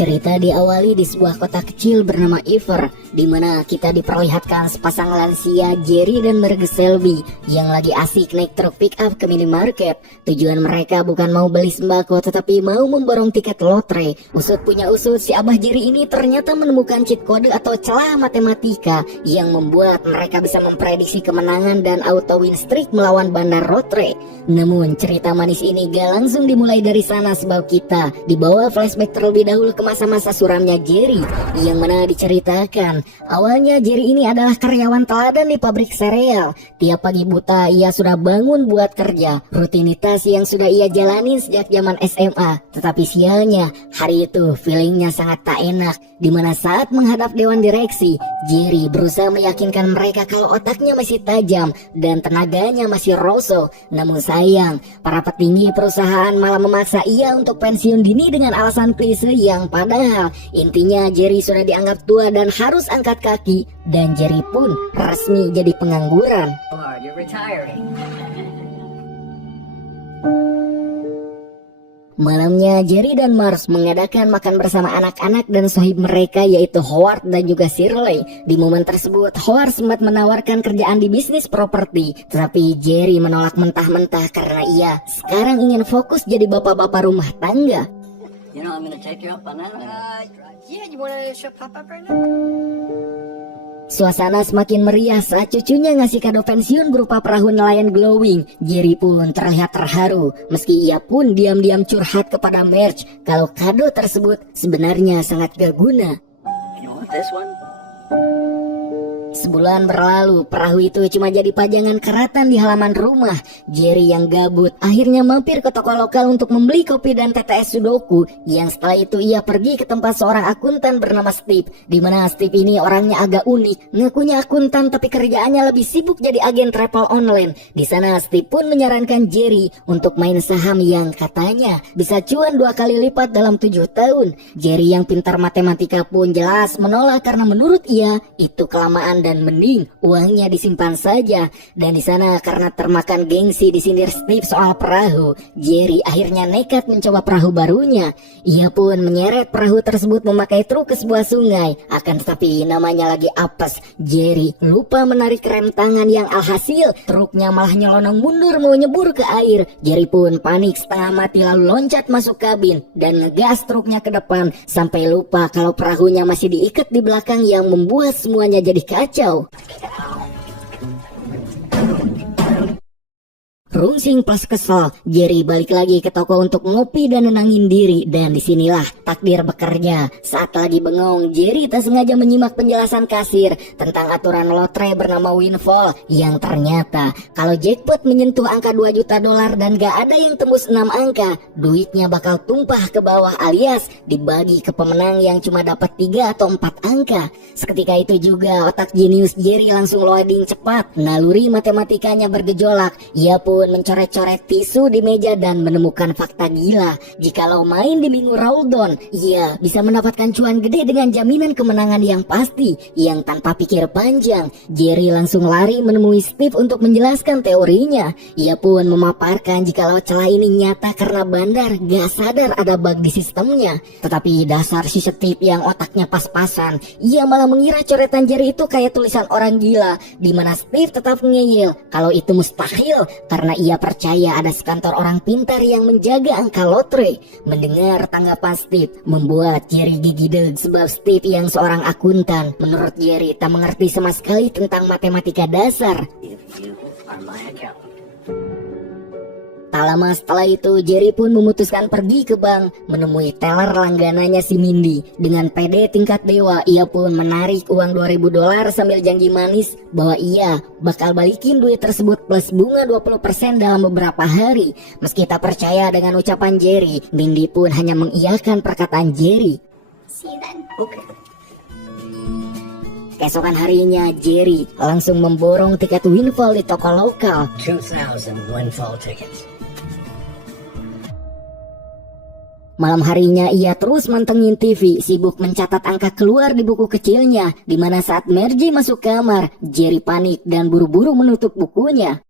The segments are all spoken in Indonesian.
Cerita diawali di sebuah kota kecil bernama Iver, di mana kita diperlihatkan sepasang lansia Jerry dan Marge Selby yang lagi asik naik truk pick up ke minimarket. Tujuan mereka bukan mau beli sembako tetapi mau memborong tiket lotre. Usut punya usut, si Abah Jerry ini ternyata menemukan cheat kode atau celah matematika yang membuat mereka bisa memprediksi kemenangan dan auto win streak melawan bandar lotre. Namun cerita manis ini gak langsung dimulai dari sana, sebab kita dibawa flashback terlebih dahulu ke masa-masa suramnya Jerry, yang mana diceritakan awalnya Jerry ini adalah karyawan teladan di pabrik sereal. Tiap pagi buta ia sudah bangun buat kerja, rutinitas yang sudah ia jalanin sejak zaman SMA. Tetapi sialnya hari itu feelingnya sangat tak enak, dimana saat menghadap dewan direksi, Jerry berusaha meyakinkan mereka kalau otaknya masih tajam dan tenaganya masih roso. Namun sayang, para petinggi perusahaan malah memaksa ia untuk pensiun dini dengan alasan klise yang padahal intinya Jerry sudah dianggap tua dan harus angkat kaki, dan Jerry pun resmi jadi pengangguran. Malamnya Jerry dan Marge mengadakan makan bersama anak-anak dan sohib mereka, yaitu Howard dan juga Shirley. Di momen tersebut Howard sempat menawarkan kerjaan di bisnis properti, tetapi Jerry menolak mentah-mentah karena ia sekarang ingin fokus jadi bapak-bapak rumah tangga. You know, I'm gonna take you up on that. Yeah, you wanna show pop up right now? Suasana semakin meriah saat cucunya ngasih kado pensiun berupa perahu nelayan glowing. Jerry pun terlihat terharu, meski ia pun diam-diam curhat kepada Marge kalau kado tersebut sebenarnya sangat gak guna. You want this one? Sebulan berlalu, perahu itu cuma jadi pajangan keratan di halaman rumah. Jerry yang gabut akhirnya mampir ke toko lokal untuk membeli kopi dan TTS Sudoku, yang setelah itu ia pergi ke tempat seorang akuntan bernama Steve, di mana Steve ini orangnya agak unik, ngakunya akuntan tapi kerjaannya lebih sibuk jadi agen travel online. Di sana Steve pun menyarankan Jerry untuk main saham yang katanya bisa cuan 2 kali lipat dalam 7 tahun. Jerry yang pintar matematika pun jelas menolak karena menurut ia itu kelamaan dan mending uangnya disimpan saja. Dan di sana karena termakan gengsi disindir Steve soal perahu, Jerry akhirnya nekat mencoba perahu barunya. Ia pun menyeret perahu tersebut memakai truk ke sebuah sungai. Akan tetapi namanya lagi apes, Jerry lupa menarik rem tangan yang alhasil truknya malah nyelonong mundur mau nyebur ke air. Jerry pun panik setengah mati lalu loncat masuk kabin dan ngegas truknya ke depan sampai lupa kalau perahunya masih diikat di belakang yang membuat semuanya jadi kacau. Rungsing plus kesel, Jerry balik lagi ke toko untuk ngopi dan nenangin diri. Dan disinilah takdir bekerja. Saat lagi bengong, Jerry tak sengaja menyimak penjelasan kasir tentang aturan lotre bernama Windfall, yang ternyata kalau jackpot menyentuh angka 2 juta dolar dan gak ada yang tembus 6 angka, duitnya bakal tumpah ke bawah alias dibagi ke pemenang yang cuma dapat 3 atau 4 angka. Seketika itu juga otak jenius Jerry langsung loading cepat. Naluri matematikanya bergejolak. Ia pun mencoret-coret tisu di meja dan menemukan fakta gila. Jikalau main di minggu Ramadan, ia bisa mendapatkan cuan gede dengan jaminan kemenangan yang pasti, yang tanpa pikir panjang. Jerry langsung lari menemui Steve untuk menjelaskan teorinya. Ia pun memaparkan jikalau celah ini nyata karena bandar gak sadar ada bug di sistemnya. Tetapi dasar si Steve yang otaknya pas-pasan, ia malah mengira coretan Jerry itu kayak tulisan orang gila, dimana Steve tetap ngeyel kalau itu mustahil karena ia percaya ada sekantor orang pintar yang menjaga angka lotre. Mendengar tanggapan Steve membuat Jerry gigi deg, sebab Steve yang seorang akuntan menurut Jerry tak mengerti sama sekali tentang matematika dasar. If you are my accountant. Tak lama setelah itu Jerry pun memutuskan pergi ke bank menemui teller langganannya si Mindy. Dengan pede tingkat dewa, ia pun menarik uang 2.000 dolar sambil janji manis bahwa ia bakal balikin duit tersebut plus bunga 20% dalam beberapa hari. Meski tak percaya dengan ucapan Jerry, Mindy pun hanya mengiyakan perkataan Jerry. See you then. Okay. Keesokan harinya Jerry langsung memborong tiket Windfall di toko lokal. 2,000 Windfall tickets. Malam harinya ia terus mantengin TV, sibuk mencatat angka keluar di buku kecilnya, di mana saat Marge masuk kamar, Jerry panik dan buru-buru menutup bukunya.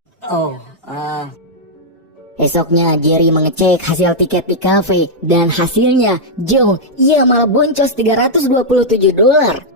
Esoknya Jerry mengecek hasil tiket di kafe dan hasilnya jauh, ia malah boncos $327.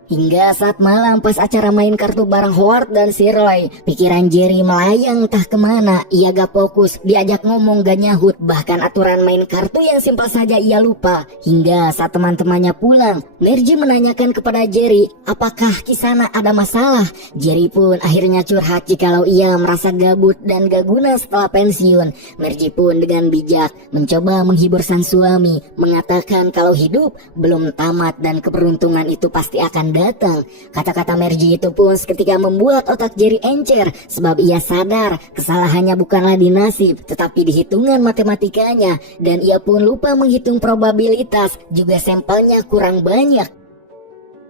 Hingga saat malam pas acara main kartu bareng Howard dan Shirley, pikiran Jerry melayang entah kemana. Ia gak fokus, diajak ngomong gak nyahut, bahkan aturan main kartu yang simpel saja ia lupa. Hingga saat teman-temannya pulang, Margie menanyakan kepada Jerry apakah kisana ada masalah. Jerry pun akhirnya curhat jikalau ia merasa gabut dan gak guna setelah pensiun. Margie pun dengan bijak mencoba menghibur sang suami, mengatakan kalau hidup belum tamat dan keberuntungan itu pasti akan datang. Kata-kata Margie itu pun seketika membuat otak Jerry encer, sebab ia sadar kesalahannya bukanlah di nasib tetapi di hitungan matematikanya, dan ia pun lupa menghitung probabilitas, juga sampelnya kurang banyak.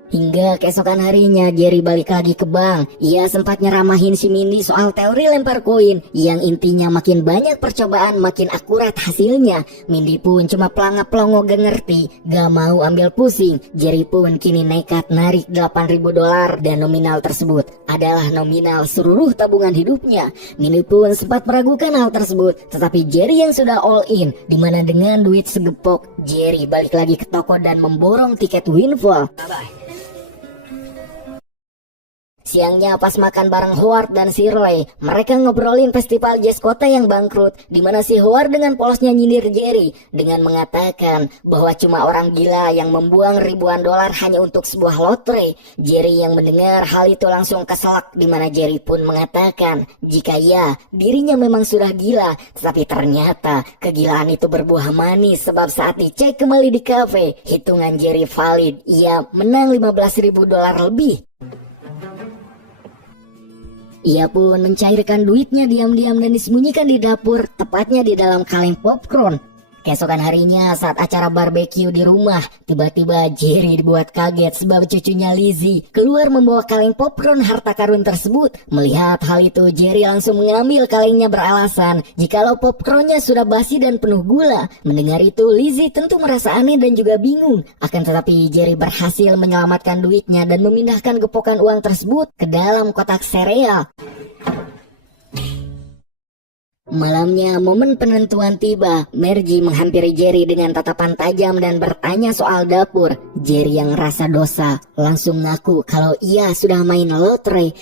Hingga keesokan harinya Jerry balik lagi ke bank. Ia sempat nyeramahin si Mindy soal teori lempar koin, yang intinya makin banyak percobaan makin akurat hasilnya. Mindy pun cuma pelangap-pelongo gak ngerti, gak mau ambil pusing. Jerry pun kini nekat narik $8.000 dan nominal tersebut adalah nominal seluruh tabungan hidupnya. Mindy pun sempat meragukan hal tersebut, tetapi Jerry yang sudah all in, dimana dengan duit segepok Jerry balik lagi ke toko dan memborong tiket windfall. Bye-bye. Siangnya pas makan bareng Howard dan Shirley, mereka ngobrolin festival jazz kota yang bangkrut, di mana si Howard dengan polosnya nyindir Jerry dengan mengatakan bahwa cuma orang gila yang membuang ribuan dolar hanya untuk sebuah lotre. Jerry yang mendengar hal itu langsung keselak, di mana Jerry pun mengatakan jika ya dirinya memang sudah gila, tetapi ternyata kegilaan itu berbuah manis, sebab saat dicek kembali di kafe, hitungan Jerry valid, ia menang $15.000 lebih. Ia pun mencairkan duitnya diam-diam dan disembunyikan di dapur, tepatnya di dalam kaleng popcorn. Keesokan harinya saat acara barbeque di rumah, tiba-tiba Jerry dibuat kaget sebab cucunya Lizzie keluar membawa kaleng popcorn harta karun tersebut. Melihat hal itu, Jerry langsung mengambil kalengnya beralasan jikalau popcornnya sudah basi dan penuh gula. Mendengar itu, Lizzie tentu merasa aneh dan juga bingung. Akan tetapi Jerry berhasil menyelamatkan duitnya dan memindahkan gepokan uang tersebut ke dalam kotak sereal. Malamnya momen penentuan tiba. Margie menghampiri Jerry dengan tatapan tajam dan bertanya soal dapur. Jerry yang rasa dosa langsung ngaku kalau ia sudah main lotre.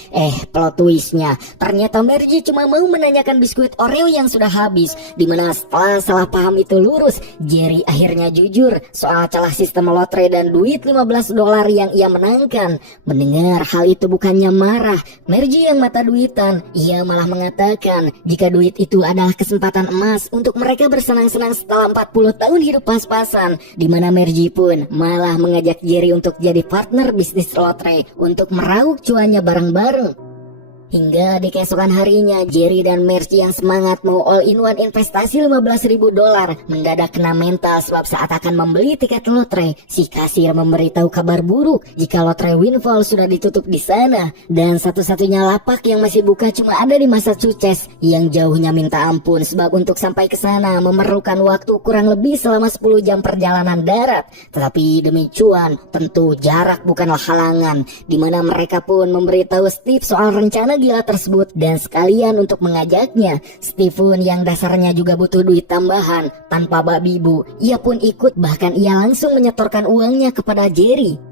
Plot twistnya ternyata Margie cuma mau menanyakan biskuit Oreo yang sudah habis, dimana setelah salah paham itu lurus, Jerry akhirnya jujur soal celah sistem lotre dan duit $15 yang ia menangkan. Mendengar hal itu bukannya marah Margie yang mata duitan, ia malah mengatakan jika duit itu adalah kesempatan emas untuk mereka bersenang-senang setelah 40 tahun hidup pas-pasan, di mana Margie pun malah mengajak Jerry untuk jadi partner bisnis lotre untuk meraup cuannya bareng-bareng. Hingga di keesokan harinya, Jerry dan Margie yang semangat mau all-in-one investasi $15.000 mendadak kena mental sebab saat akan membeli tiket lotre, si kasir memberitahu kabar buruk jika lotre windfall sudah ditutup di sana, dan satu-satunya lapak yang masih buka cuma ada di Massachusetts, yang jauhnya minta ampun sebab untuk sampai ke sana memerlukan waktu kurang lebih selama 10 jam perjalanan darat. Tetapi demi cuan, tentu jarak bukanlah halangan, di mana mereka pun memberitahu Steve soal rencana gila tersebut dan sekalian untuk mengajaknya. Stephen yang dasarnya juga butuh duit tambahan, tanpa babi bu, ia pun ikut, bahkan ia langsung menyetorkan uangnya kepada Jerry.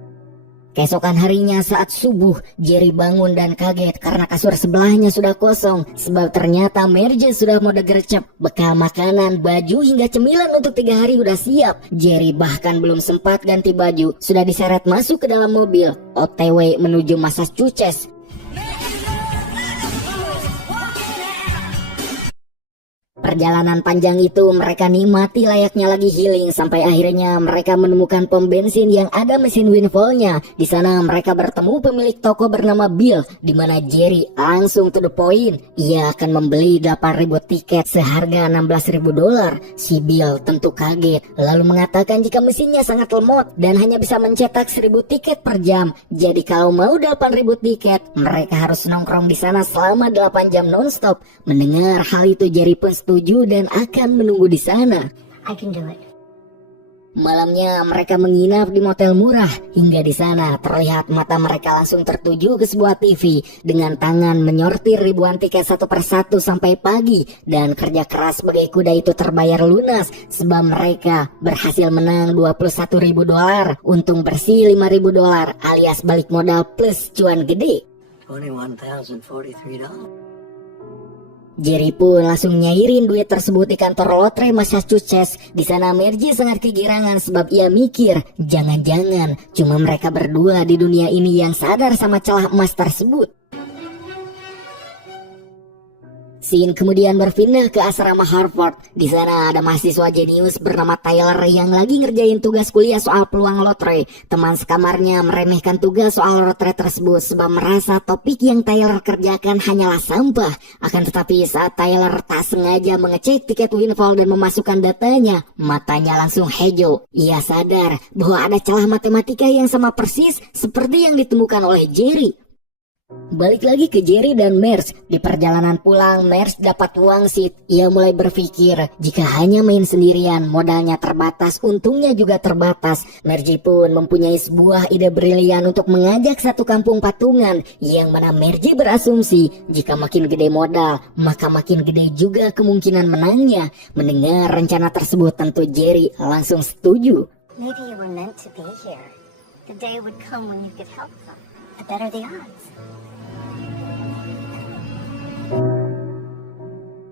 Keesokan harinya saat subuh, Jerry bangun dan kaget karena kasur sebelahnya sudah kosong, sebab ternyata Margie sudah mode gercep. Bekal makanan, baju hingga cemilan untuk 3 hari udah siap. Jerry bahkan belum sempat ganti baju, sudah diseret masuk ke dalam mobil, OTW menuju Massachusetts. Perjalanan panjang itu mereka nikmati layaknya lagi healing sampai akhirnya mereka menemukan pom bensin yang ada mesin windfallnya. Di sana mereka bertemu pemilik toko bernama Bill, di mana Jerry langsung to the point. Ia akan membeli 8.000 tiket seharga $16.000. Si Bill tentu kaget, lalu mengatakan jika mesinnya sangat lemot dan hanya bisa mencetak 1.000 tiket per jam. Jadi kalau mau 8.000 tiket, mereka harus nongkrong di sana selama 8 jam nonstop. Mendengar hal itu, Jerry pun setuju dan akan menunggu di sana. I can do it. Malamnya mereka menginap di motel murah. Hingga di sana terlihat mata mereka langsung tertuju ke sebuah TV dengan tangan menyortir ribuan tiket satu persatu sampai pagi. Dan kerja keras sebagai kuda itu terbayar lunas sebab mereka berhasil menang $21.000, untung bersih $5.000 alias balik modal plus cuan gede. $21,043. Jerry pun langsung nyairin duit tersebut di kantor lotre Massachusetts. Di sana Margie sangat kegirangan sebab ia mikir, jangan-jangan cuma mereka berdua di dunia ini yang sadar sama celah emas tersebut. Scene kemudian berpindah ke asrama Harvard. Di sana ada mahasiswa jenius bernama Tyler yang lagi ngerjain tugas kuliah soal peluang lotre. Teman sekamarnya meremehkan tugas soal lotre tersebut sebab merasa topik yang Tyler kerjakan hanyalah sampah. Akan tetapi saat Tyler tak sengaja mengecek tiket windfall dan memasukkan datanya, matanya langsung hijau. Ia sadar bahwa ada celah matematika yang sama persis seperti yang ditemukan oleh Jerry. Balik lagi ke Jerry dan Merce. Di perjalanan pulang, Merce dapat wangsit. Ia mulai berpikir, jika hanya main sendirian, modalnya terbatas, untungnya juga terbatas. Margie pun mempunyai sebuah ide brilian untuk mengajak satu kampung patungan, yang mana Margie berasumsi, jika makin gede modal, maka makin gede juga kemungkinan menangnya. Mendengar rencana tersebut, tentu Jerry langsung setuju. Maybe you were meant to be here. The day would come when you could help them. The better the odds.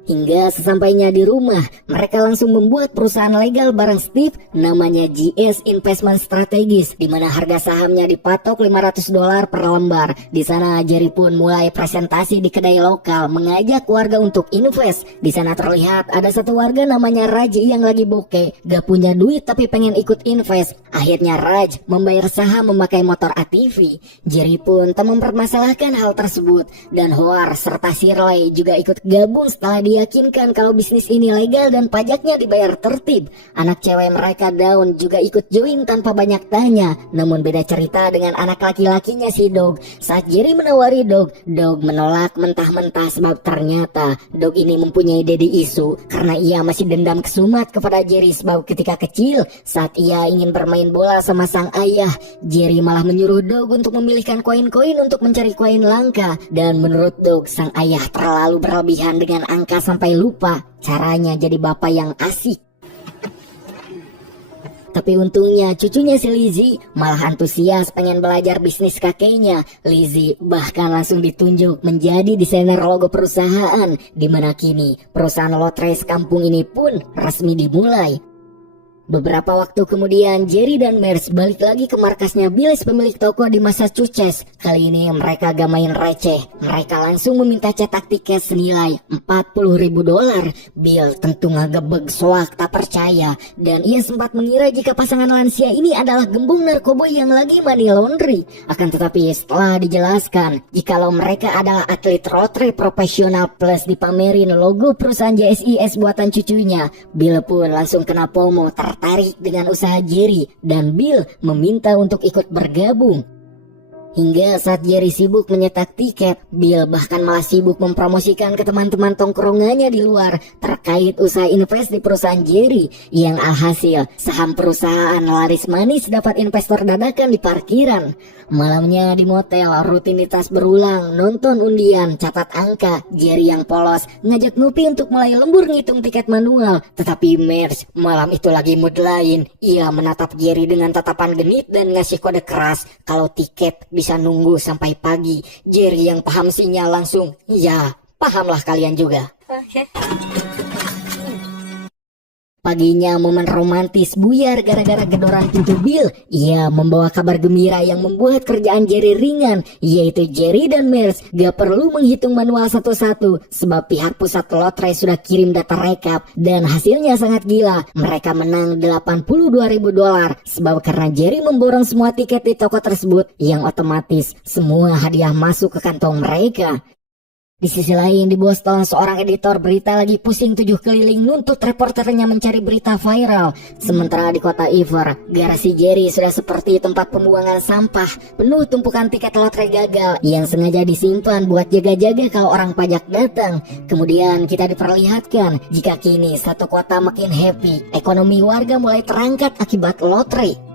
Hingga sesampainya di rumah, mereka langsung membuat perusahaan legal bareng Steve namanya GS Investment Strategis, di mana harga sahamnya dipatok $500 per lembar. Di sana Jerry pun mulai presentasi di kedai lokal, mengajak warga untuk invest. Di sana terlihat ada satu warga namanya Raj yang lagi bokeh, gak punya duit tapi pengen ikut invest. Akhirnya Raj membayar saham memakai motor ATV. Jerry pun tak mempermasalahkan hal tersebut, dan Howard serta Shirley juga ikut gabung setelah diyakinkan kalau bisnis ini legal dan pajaknya dibayar tertib. Anak cewek mereka Dawn juga ikut join tanpa banyak tanya. Namun beda cerita dengan anak laki-lakinya si Dog. Saat Jerry menawari Dog menolak mentah-mentah sebab ternyata Dog ini mempunyai daddy issue karena ia masih dendam kesumat kepada Jerry sebab ketika kecil saat ia ingin bermain bola sama sang ayah, Jerry malah menyuruh Dog untuk memilihkan koin-koin untuk mencari koin langka. Dan menurut Dog, sang ayah terlalu berlebihan dengan angka sampai lupa caranya jadi bapak yang asik. Tapi untungnya cucunya si Lizzie malah antusias pengen belajar bisnis kakeknya. Lizzie bahkan langsung ditunjuk menjadi desainer logo perusahaan, di mana kini perusahaan lotre kampung ini pun resmi dimulai. Beberapa waktu kemudian, Jerry dan Merce balik lagi ke markasnya Bills, pemilik toko di Massachusetts. Kali ini mereka gak main receh. Mereka langsung meminta cetak tiket senilai $40.000. Bill tentu ngagebeg soak tak percaya. Dan ia sempat mengira jika pasangan lansia ini adalah gembong narkoba yang lagi money laundry. Akan tetapi setelah dijelaskan, jikalau mereka adalah atlet lotre profesional plus dipamerin logo perusahaan JSIS buatan cucunya, Bill pun langsung kena FOMO tertarik dengan usaha Jerry, dan Bill meminta untuk ikut bergabung. Hingga saat Jerry sibuk menyetak tiket, Bill bahkan malah sibuk mempromosikan ke teman-teman tongkrongannya di luar terkait usaha invest di perusahaan Jerry, yang alhasil saham perusahaan laris manis dapat investor dadakan di parkiran. Malamnya di motel, rutinitas berulang, nonton undian, catat angka. Jerry yang polos ngajak ngopi untuk mulai lembur ngitung tiket manual. Tetapi Merce malam itu lagi mood lain. Ia menatap Jerry dengan tatapan genit dan ngasih kode keras kalau tiket bisa nunggu sampai pagi. Jerry yang paham sinyal langsung, ya pahamlah kalian juga. Okay. Paginya momen romantis buyar gara-gara gedoran pintu Bill. Ia membawa kabar gembira yang membuat kerjaan Jerry ringan, yaitu Jerry dan Merce gak perlu menghitung manual satu-satu sebab pihak pusat lotre sudah kirim data rekap, dan hasilnya sangat gila. Mereka menang $82.000 sebab karena Jerry memborong semua tiket di toko tersebut, yang otomatis semua hadiah masuk ke kantong mereka. Di sisi lain di Boston, seorang editor berita lagi pusing 7 keliling nuntut reporternya mencari berita viral. Sementara di kota Iver, garasi Jerry sudah seperti tempat pembuangan sampah, penuh tumpukan tiket lotre gagal yang sengaja disimpan buat jaga-jaga kalau orang pajak datang. Kemudian kita diperlihatkan jika kini satu kota makin happy, ekonomi warga mulai terangkat akibat lotre.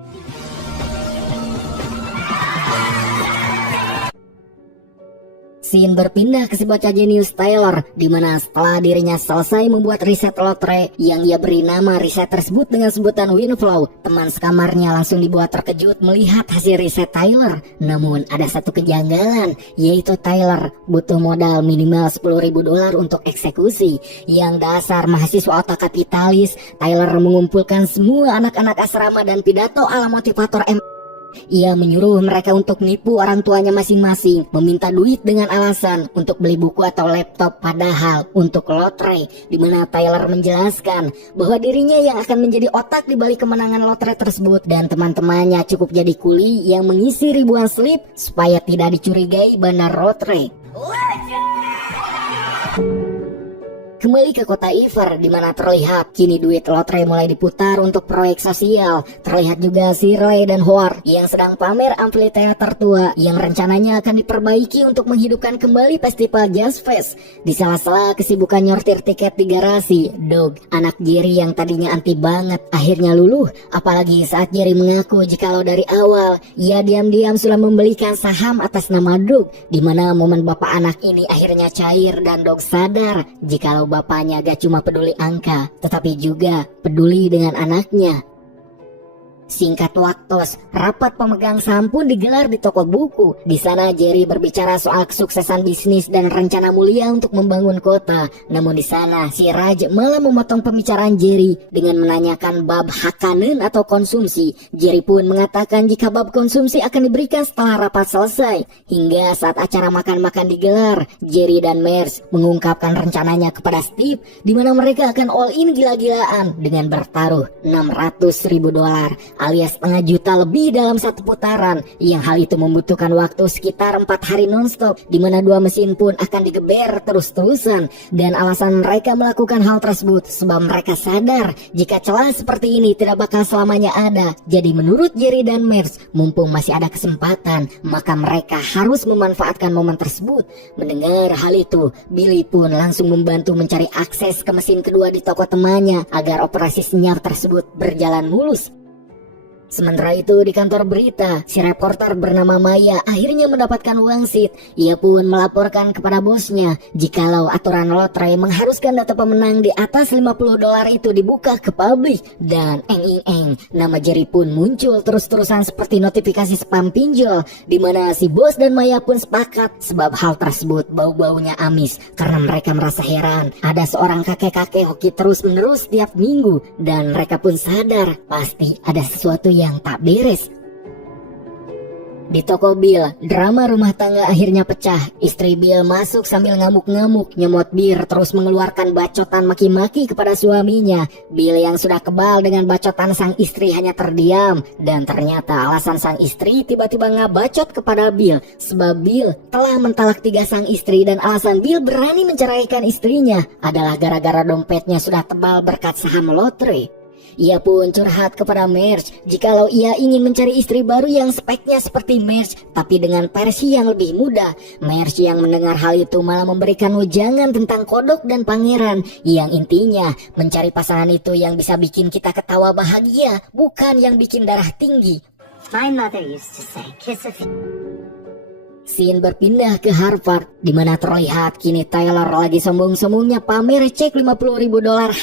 Scene berpindah ke si bocah jenius Tyler, di mana setelah dirinya selesai membuat riset lotre yang ia beri nama riset tersebut dengan sebutan Winflow, teman sekamarnya langsung dibuat terkejut melihat hasil riset Tyler. Namun ada satu kejanggalan, yaitu Tyler butuh modal minimal $10.000 untuk eksekusi. Yang dasar mahasiswa otak kapitalis, Tyler mengumpulkan semua anak-anak asrama dan pidato ala motivator Ia menyuruh mereka untuk nipu orang tuanya masing-masing, meminta duit dengan alasan untuk beli buku atau laptop, padahal untuk lotre, di mana Tyler menjelaskan bahwa dirinya yang akan menjadi otak di balik kemenangan lotre tersebut dan teman-temannya cukup jadi kuli yang mengisi ribuan slip supaya tidak dicurigai bandar lotre. Kembali ke kota Iver, di mana terlihat kini duit lotre mulai diputar untuk proyek sosial. Terlihat juga Shirley dan Howard yang sedang pamer amfiteater tua yang rencananya akan diperbaiki untuk menghidupkan kembali festival Jazz Fest. Di sela-sela kesibukan nyortir tiket di garasi, Doug, anak Jerry yang tadinya anti banget, akhirnya luluh. Apalagi saat Jerry mengaku jikalau dari awal ia diam-diam sudah membelikan saham atas nama Doug, di mana momen bapak anak ini akhirnya cair dan Doug sadar jikalau bapaknya gak cuma peduli angka, tetapi juga peduli dengan anaknya. Singkat waktu, rapat pemegang saham pun digelar di toko buku. Di sana Jerry berbicara soal kesuksesan bisnis dan rencana mulia untuk membangun kota. Namun di sana si Raj malah memotong pembicaraan Jerry dengan menanyakan bab hakanen atau konsumsi. Jerry pun mengatakan jika bab konsumsi akan diberikan setelah rapat selesai. Hingga saat acara makan-makan digelar, Jerry dan Mears mengungkapkan rencananya kepada Steve, di mana mereka akan all in gila-gilaan dengan bertaruh $600.000 alias setengah juta lebih dalam satu putaran, yang hal itu membutuhkan waktu sekitar 4 hari nonstop, di mana 2 mesin pun akan digeber terus-terusan. Dan alasan mereka melakukan hal tersebut sebab mereka sadar jika celah seperti ini tidak bakal selamanya ada. Jadi menurut Jerry dan Mears, mumpung masih ada kesempatan, maka mereka harus memanfaatkan momen tersebut. Mendengar hal itu, Billy pun langsung membantu mencari akses ke mesin kedua di toko temannya agar operasi senyap tersebut berjalan mulus. Sementara itu di kantor berita, si reporter bernama Maya akhirnya mendapatkan wangsit. Ia pun melaporkan kepada bosnya jikalau aturan lotre mengharuskan data pemenang di atas $50 itu dibuka ke publik. Dan nama Jerry pun muncul terus-terusan seperti notifikasi spam pinjol, di mana si bos dan Maya pun sepakat sebab hal tersebut bau-baunya amis karena mereka merasa heran ada seorang kakek-kakek hoki terus-menerus setiap minggu, dan mereka pun sadar pasti ada sesuatu yang tak beres. Di toko Bill, drama rumah tangga akhirnya pecah. Istri Bill masuk sambil ngamuk-ngamuk, nyemot bir, terus mengeluarkan bacotan maki-maki kepada suaminya. Bill yang sudah kebal dengan bacotan sang istri hanya terdiam. Dan ternyata alasan sang istri tiba-tiba ngabacot kepada Bill sebab Bill telah mentalak 3 sang istri, dan alasan Bill berani menceraikan istrinya adalah gara-gara dompetnya sudah tebal berkat saham lotre. Ia pun curhat kepada Mears jikalau ia ingin mencari istri baru yang speknya seperti Mears tapi dengan versi yang lebih muda. Mears yang mendengar hal itu malah memberikan wejangan tentang kodok dan pangeran, yang intinya mencari pasangan itu yang bisa bikin kita ketawa bahagia, bukan yang bikin darah tinggi. My mother used to say, kiss a Scene berpindah ke Harvard, di mana terlihat kini Tyler lagi sombong-sombongnya pamer cek $50.000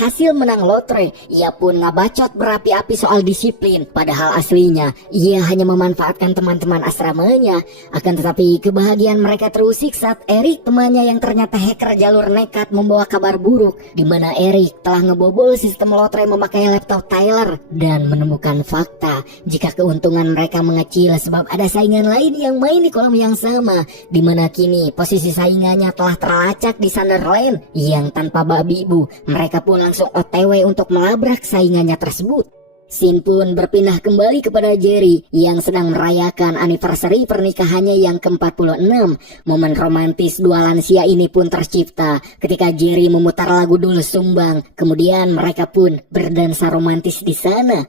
hasil menang lotre. Ia pun ngabacot berapi-api soal disiplin, padahal aslinya ia hanya memanfaatkan teman-teman asramanya. Akan tetapi kebahagiaan mereka terusik saat Eric, temannya yang ternyata hacker jalur nekat, membawa kabar buruk, di mana Eric telah ngebobol sistem lotre memakai laptop Tyler dan menemukan fakta jika keuntungan mereka mengecil sebab ada saingan lain yang main di kolom yang sama, di mana kini posisi saingannya telah terlacak di Sunderland yang tanpa babi bu. Mereka pun langsung OTW untuk melabrak saingannya tersebut. Scene pun berpindah kembali kepada Jerry yang sedang merayakan anniversary pernikahannya yang ke-46. Momen romantis dua lansia ini pun tercipta ketika Jerry memutar lagu Dul Sumbang. Kemudian mereka pun berdansa romantis di sana.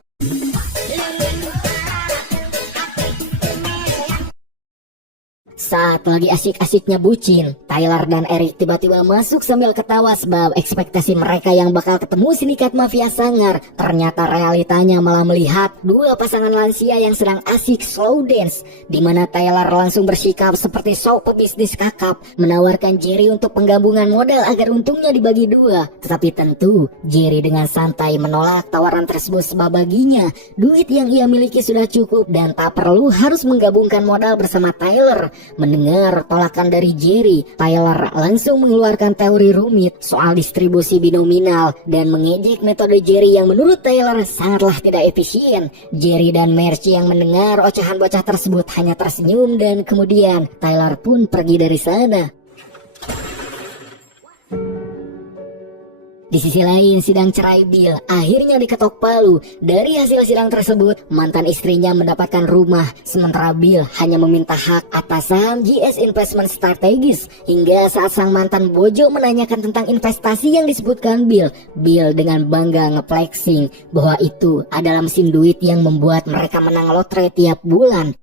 Saat lagi asik-asiknya bucin, Tyler dan Eric tiba-tiba masuk sambil ketawa sebab ekspektasi mereka yang bakal ketemu sindikat mafia sangar. Ternyata realitanya malah melihat dua pasangan lansia yang sedang asik slow dance, di mana Tyler langsung bersikap seperti sok pebisnis kakap, menawarkan Jerry untuk penggabungan modal agar untungnya dibagi dua. Tetapi tentu Jerry dengan santai menolak tawaran tersebut sebab baginya duit yang ia miliki sudah cukup dan tak perlu harus menggabungkan modal bersama Tyler. Mendengar tolakan dari Jerry, Tyler langsung mengeluarkan teori rumit soal distribusi binominal dan mengejek metode Jerry yang menurut Tyler sangatlah tidak efisien. Jerry dan Marge yang mendengar ocehan bocah tersebut hanya tersenyum dan kemudian Tyler pun pergi dari sana. Di sisi lain, sidang cerai Bill akhirnya diketok palu. Dari hasil sidang tersebut, mantan istrinya mendapatkan rumah, sementara Bill hanya meminta hak atas saham GS Investment Strategis. Hingga saat sang mantan bojo menanyakan tentang investasi yang disebutkan Bill, Bill dengan bangga ngeflexing bahwa itu adalah mesin duit yang membuat mereka menang lotre tiap bulan.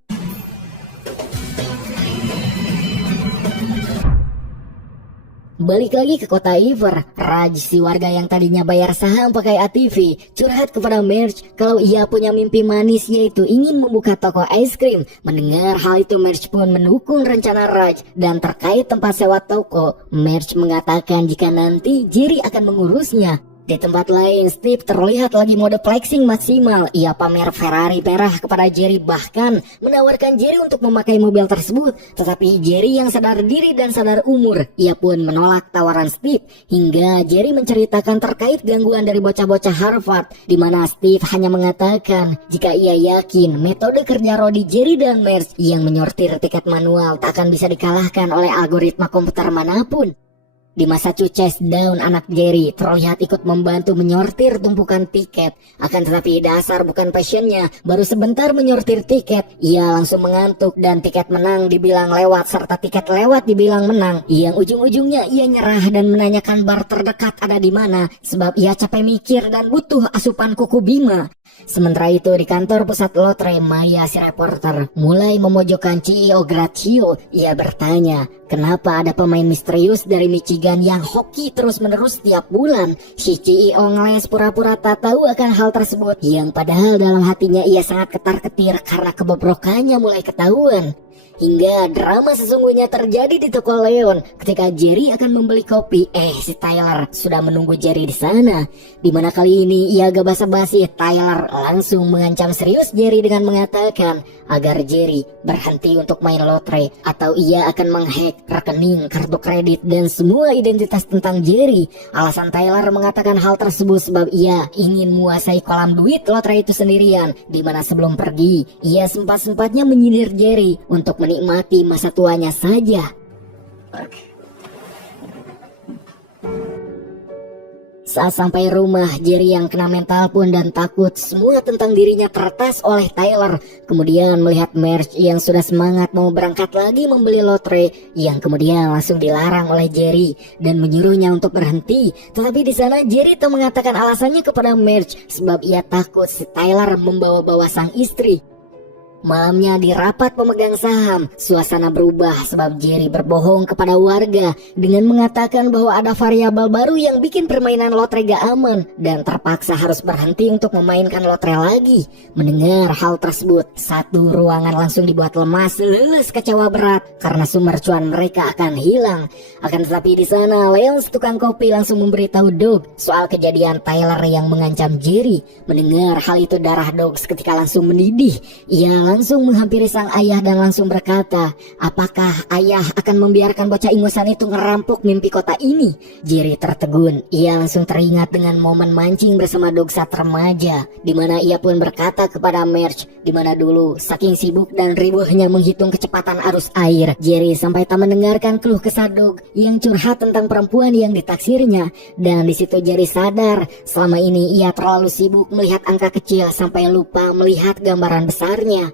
Balik lagi ke kota Iver, Raj, si warga yang tadinya bayar saham pakai ATV, curhat kepada Marge kalau ia punya mimpi manis yaitu ingin membuka toko es krim. Mendengar hal itu, Marge pun mendukung rencana Raj, dan terkait tempat sewa toko, Marge mengatakan jika nanti Jerry akan mengurusnya. Di tempat lain, Steve terlihat lagi mode flexing maksimal. Ia pamer Ferrari merah kepada Jerry, bahkan menawarkan Jerry untuk memakai mobil tersebut. Tetapi Jerry yang sadar diri dan sadar umur, ia pun menolak tawaran Steve. Hingga Jerry menceritakan terkait gangguan dari bocah-bocah Harvard, di mana Steve hanya mengatakan jika ia yakin metode kerja Rodi, Jerry, dan Marge yang menyortir tiket manual tak akan bisa dikalahkan oleh algoritma komputer manapun. Di Massachusetts, Dawn, anak Jerry, terlihat ikut membantu menyortir tumpukan tiket. Akan tetapi dasar bukan passionnya, baru sebentar menyortir tiket, ia langsung mengantuk dan tiket menang dibilang lewat serta tiket lewat dibilang menang. Yang ujung-ujungnya ia nyerah dan menanyakan bar terdekat ada di mana, sebab ia capek mikir dan butuh asupan kuku Bima. Sementara itu di kantor pusat lotre, Maya si reporter mulai memojokkan CEO Grazio. Ia bertanya, kenapa ada pemain misterius dari Michigan yang hoki terus-menerus setiap bulan? Si CEO ngeles pura-pura tak tahu akan hal tersebut, yang padahal dalam hatinya ia sangat ketar-ketir karena kebobrokannya mulai ketahuan. Hingga drama sesungguhnya terjadi di toko Leon ketika Jerry akan membeli kopi. Si Tyler sudah menunggu Jerry di sana. Dimana kali ini ia gak basa-basi, Tyler langsung mengancam serius Jerry dengan mengatakan agar Jerry berhenti untuk main lotre atau ia akan menghack rekening, kartu kredit, dan semua identitas tentang Jerry. Alasan Tyler mengatakan hal tersebut sebab ia ingin menguasai kolam duit lotre itu sendirian. Dimana sebelum pergi, ia sempat-sempatnya menyindir Jerry untuk menikmati masa tuanya saja. Saat sampai rumah, Jerry yang kena mental pun dan takut semua tentang dirinya teretas oleh Tyler. Kemudian melihat Marge yang sudah semangat mau berangkat lagi membeli lotre, yang kemudian langsung dilarang oleh Jerry dan menyuruhnya untuk berhenti. Tetapi di sana Jerry tak mengatakan alasannya kepada Marge sebab ia takut si Tyler membawa-bawa sang istri. Malamnya di rapat pemegang saham, suasana berubah sebab Jerry berbohong kepada warga dengan mengatakan bahwa ada variabel baru yang bikin permainan lotre gak aman dan terpaksa harus berhenti untuk memainkan lotre lagi. Mendengar hal tersebut, satu ruangan langsung dibuat lemas, leles kecewa berat karena sumber cuan mereka akan hilang. Akan tetapi di sana, Leon tukang kopi langsung memberitahu Doug soal kejadian Tyler yang mengancam Jerry. Mendengar hal itu, darah Doug seketika langsung mendidih. Ia langsung menghampiri sang ayah dan langsung berkata, apakah ayah akan membiarkan bocah ingusan itu ngerampok mimpi kota ini? Jerry tertegun. Ia langsung teringat dengan momen mancing bersama Doug saat remaja, di mana ia pun berkata kepada Marge, di mana dulu saking sibuk dan ribuhnya menghitung kecepatan arus air, Jerry sampai tak mendengarkan keluh kesah Doug yang curhat tentang perempuan yang ditaksirnya. Dan di situ Jerry sadar selama ini ia terlalu sibuk melihat angka kecil sampai lupa melihat gambaran besarnya.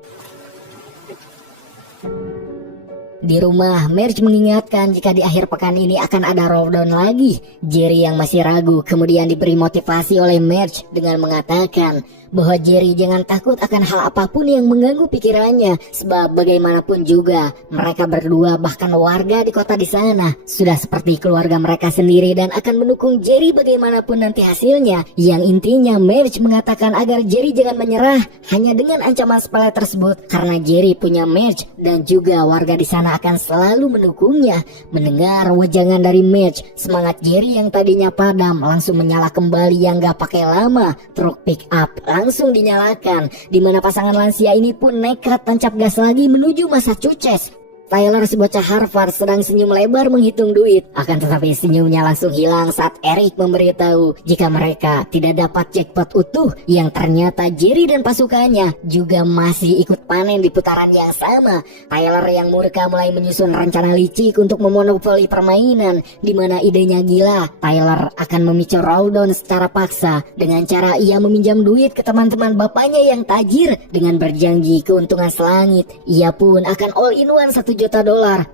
Di rumah, Marge mengingatkan jika di akhir pekan ini akan ada rolldown lagi. Jerry yang masih ragu kemudian diberi motivasi oleh Marge dengan mengatakan bahwa Jerry jangan takut akan hal apapun yang mengganggu pikirannya, sebab bagaimanapun juga mereka berdua bahkan warga di kota di sana sudah seperti keluarga mereka sendiri dan akan mendukung Jerry bagaimanapun nanti hasilnya. Yang intinya Marge mengatakan agar Jerry jangan menyerah hanya dengan ancaman sepele tersebut karena Jerry punya Marge dan juga warga di sana akan selalu mendukungnya. Mendengar wejangan dari Marge, semangat Jerry yang tadinya padam langsung menyala kembali yang gak pakai lama. Truk pick up langsung dinyalakan, di mana pasangan lansia ini pun nekat tancap gas lagi menuju Massachusetts. Tyler si bocah Harvard sedang senyum lebar menghitung duit, akan tetapi senyumnya langsung hilang saat Eric memberitahu jika mereka tidak dapat jackpot utuh, yang ternyata Jerry dan pasukannya juga masih ikut panen di putaran yang sama. Tyler yang murka mulai menyusun rencana licik untuk memonopoli permainan, di mana idenya gila. Tyler akan memicu rolldown secara paksa dengan cara ia meminjam duit ke teman-teman bapaknya yang tajir dengan berjanji keuntungan selangit. Ia pun akan all in one $1 juta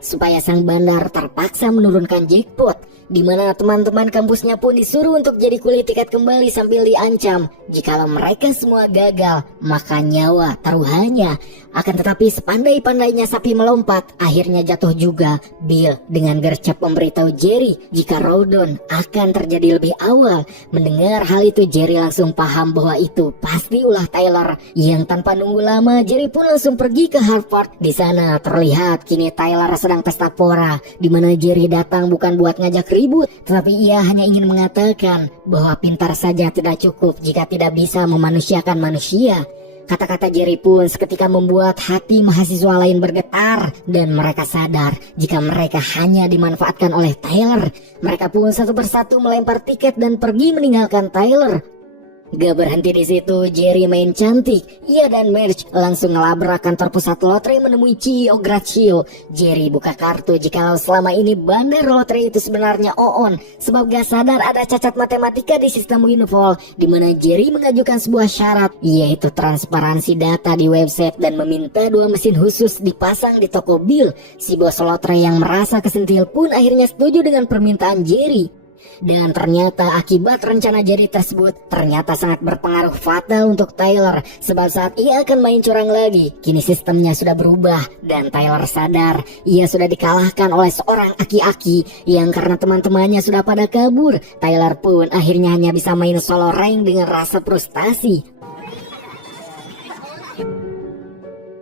supaya sang bandar terpaksa menurunkan jackpot, di mana teman-teman kampusnya pun disuruh untuk jadi kuli tiket kembali sambil diancam jikalau mereka semua gagal maka nyawa taruhannya. Akan tetapi sepandai-pandainya sapi melompat, akhirnya jatuh juga. Bill dengan gercep memberitahu Jerry jika rolldown akan terjadi lebih awal. Mendengar hal itu Jerry langsung paham bahwa itu pasti ulah Tyler, yang tanpa nunggu lama Jerry pun langsung pergi ke Harvard. Di sana terlihat kini Tyler sedang pesta pora, di mana Jerry datang bukan buat ngajak ribut, tetapi ia hanya ingin mengatakan bahwa pintar saja tidak cukup jika tidak bisa memanusiakan manusia. Kata-kata Jerry pun seketika membuat hati mahasiswa lain bergetar dan mereka sadar jika mereka hanya dimanfaatkan oleh Tyler. Mereka pun satu persatu melempar tiket dan pergi meninggalkan Tyler. Gak berhenti di situ, Jerry main cantik. Ia dan Marge langsung ngelabrak kantor pusat lotre menemui CEO Grazio. Jerry buka kartu jikalau selama ini bandar lotre itu sebenarnya on, sebab gak sadar ada cacat matematika di sistem Winfall, di mana Jerry mengajukan sebuah syarat, yaitu transparansi data di website dan meminta 2 mesin khusus dipasang di toko Bill. Si bos lotre yang merasa kesentil pun akhirnya setuju dengan permintaan Jerry. Dan ternyata akibat rencana Jerry tersebut ternyata sangat berpengaruh fatal untuk Tyler, sebab saat ia akan main curang lagi, kini sistemnya sudah berubah dan Tyler sadar ia sudah dikalahkan oleh seorang aki-aki yang karena teman-temannya sudah pada kabur. Tyler pun akhirnya hanya bisa main solo rank dengan rasa frustasi.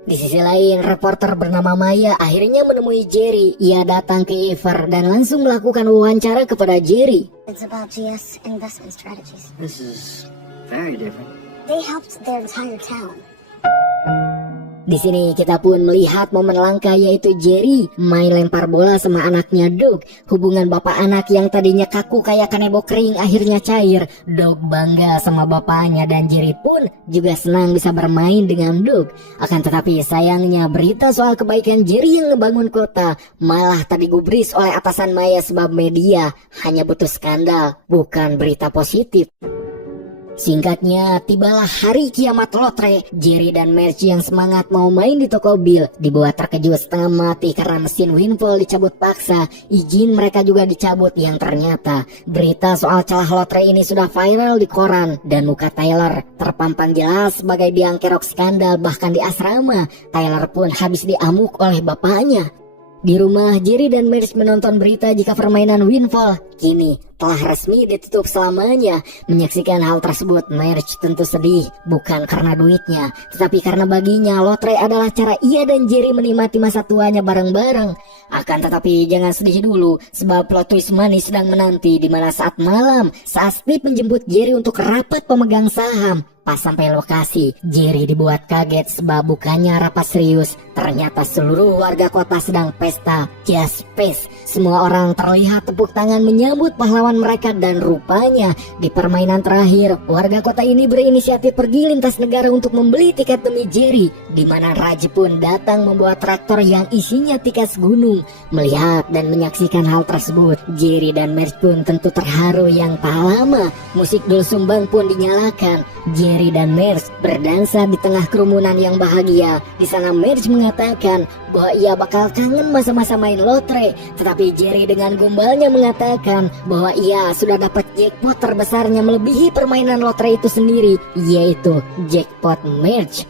Di sisi lain, reporter bernama Maya akhirnya menemui Jerry. Ia datang ke Ever dan langsung melakukan wawancara kepada Jerry. It's about GS investment strategies. This is very different. They helped their entire town. Di sini kita pun melihat momen langka, yaitu Jerry main lempar bola sama anaknya Doug. Hubungan bapak anak yang tadinya kaku kayak kanebo kering akhirnya cair. Doug bangga sama bapaknya dan Jerry pun juga senang bisa bermain dengan Doug. Akan tetapi sayangnya berita soal kebaikan Jerry yang ngebangun kota malah tadi digubris oleh atasan Maya, sebab media hanya butuh skandal, bukan berita positif. Singkatnya, tibalah hari kiamat lotre. Jerry dan Marge yang semangat mau main di toko Bill dibuat terkejut setengah mati karena mesin Winfall dicabut paksa. Izin mereka juga dicabut, yang ternyata berita soal celah lotre ini sudah viral di koran dan muka Tyler terpampang jelas sebagai biang kerok skandal. Bahkan di asrama, Tyler pun habis diamuk oleh bapaknya. Di rumah, Jerry dan Marge menonton berita jika permainan Winfall kini telah resmi ditutup selamanya. Menyaksikan hal tersebut, Marge tentu sedih, bukan karena duitnya, tetapi karena baginya lotre adalah cara ia dan Jerry menikmati masa tuanya bareng-bareng. Akan tetapi jangan sedih dulu, sebab plot twist manis sedang menanti, di mana saat malam, saat Steve menjemput Jerry untuk rapat pemegang saham, Pas sampai lokasi, Jerry dibuat kaget sebab bukannya rapat serius. Ternyata seluruh warga kota sedang pesta Just Face. Semua orang terlihat tepuk tangan menyambut pahlawan mereka dan rupanya di permainan terakhir, warga kota ini berinisiatif pergi lintas negara untuk membeli tiket demi Jerry, di mana Raj pun datang membawa traktor yang isinya tiket segunung. Melihat dan menyaksikan hal tersebut, Jerry dan Marge pun tentu terharu yang tak lama. Musik dul sumbang pun dinyalakan. Jerry dan Marge berdansa di tengah kerumunan yang bahagia. Di sana Marge mengatakan bahwa ia bakal kangen masa-masa main lotre, tetapi Jerry dengan gombalnya mengatakan bahwa ia sudah dapat jackpot terbesarnya melebihi permainan lotre itu sendiri, yaitu jackpot Marge.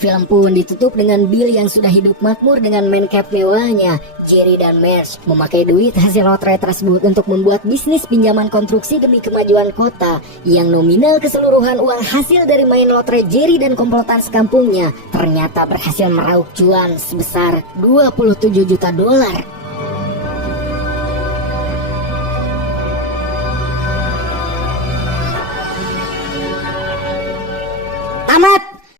Film pun ditutup dengan Bill yang sudah hidup makmur dengan man cave mewahnya. Jerry dan Marge memakai duit hasil lotre tersebut untuk membuat bisnis pinjaman konstruksi demi kemajuan kota, yang nominal keseluruhan uang hasil dari main lotre Jerry dan komplotan sekampungnya ternyata berhasil meraup cuan sebesar 27 juta dolar. Tamat!